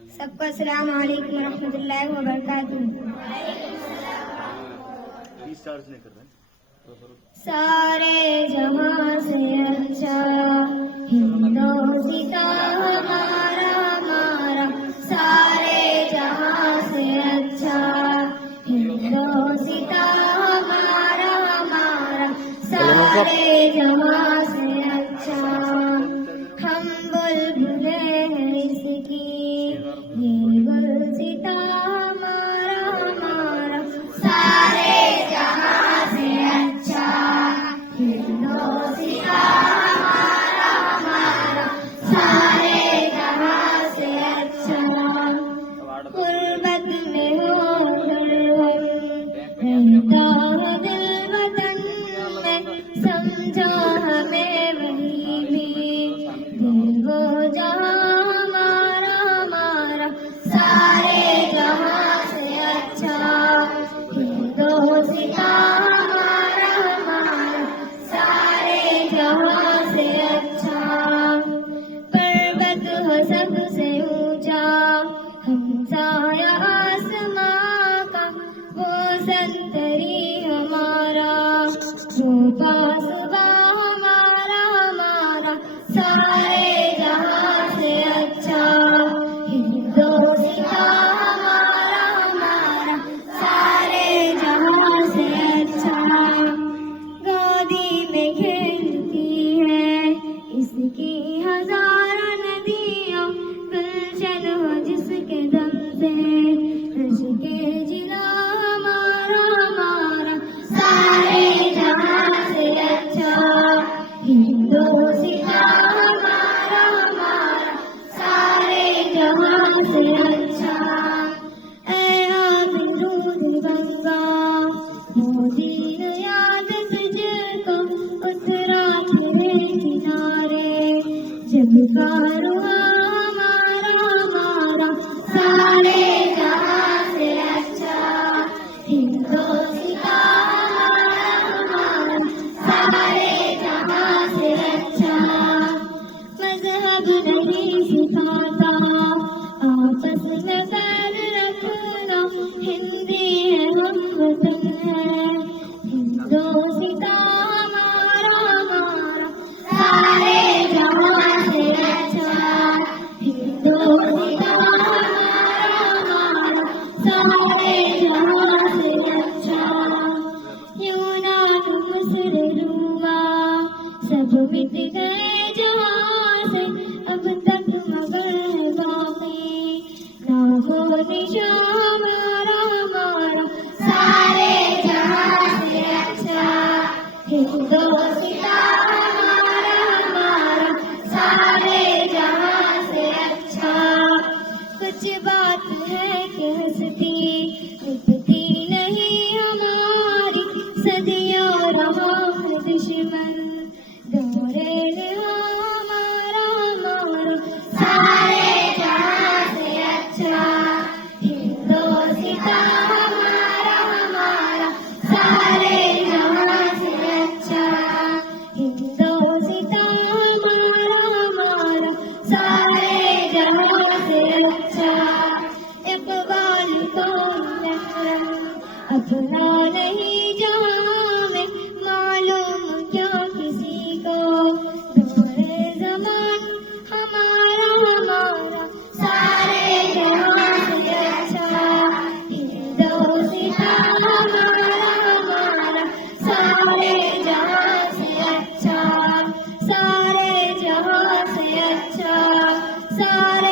सबको अस्सलाम वालेकुम रहमतुल्लाहि व बरकातुहू। 20 चार्ज नहीं कर रहे। सारे जहां से अच्छा हिंदोस्तां हमारा हमारा, सारे जहां से अच्छा हिंदोस्तां हमारा हमारा, सारे जहां से अच्छा हम बुलबुले हैं इसकी, ये गुलसितां हमारा हमारा, सारे जहां से अच्छा हिंदोस्तां हमारा हमारा, सारे जहां से अच्छा। गुर्बत में हो रहता है दिल वतन में, समझा हमें वही भी वो जहां हमारा हमारा, सारे जहां से अच्छा हिंदोस्तां हमारा हमारा, सारे जहां से अच्छा। पर्वत हो सबसे ऊंचा हमसाया आसमां का, वो संतरी हमारा वो पासबा हमारा हमारा, सारे जहां से अच्छा हिंदोस्तां हमारा हमारा, सारे जहां से अच्छा। गोदी में खेलती है इसकी हजारों नदियां, गुलशन हो जिसके दम से रश्के जिला हमारा हमारा, सारे जहां से अच्छा हिंदोस्तां हमारा हमारा, सारे जहां से अच्छा। ऐ हाफिज़ दूध गंगा मोदी याद तुझको, उस रात के किनारे जब कारवां हमारा हमारा, सारे जहां से अच्छा हिंदोस्तां हमारा हमारा, सारे जहां से अच्छा। मज़हब नहीं सिखाता आपस में बैर रखना, हिंदी है हम वतन है हिंदोस्तां हमारा हमारा, सारे जहां से अच्छा हिंदोस्तां हमारा हमारा, सारे जहां से अच्छा। यूनान मिस्र रूमा सब मिट गए जहां से, अब तक मगर है बाकी नामो निशान हमारा हमारा, सारे जहां से अच्छा हिंदोस्तां हमारा हमारा, सारे जहां से अच्छा। कुछ बात है कि हंसती रुकती नहीं हमारी, सदियों रहा है दुश्मन दौरे हमारा हमारा, सारे जहां से अच्छा हिंदोस्तां हमारा हमारा, सारे जहां से अच्छा हिंदोस्तां हमारा हमारा, सारे जहां से अच्छा। इकबाल को अपना नहीं जहां में मालूम क्या किसी को, दौरे ज़मान हमारा हमारा, सारे जहां से अच्छा हिंदोस्तां हमारा हमारा, सारे जहां से अच्छा, सारे जहां से अच्छा, सारे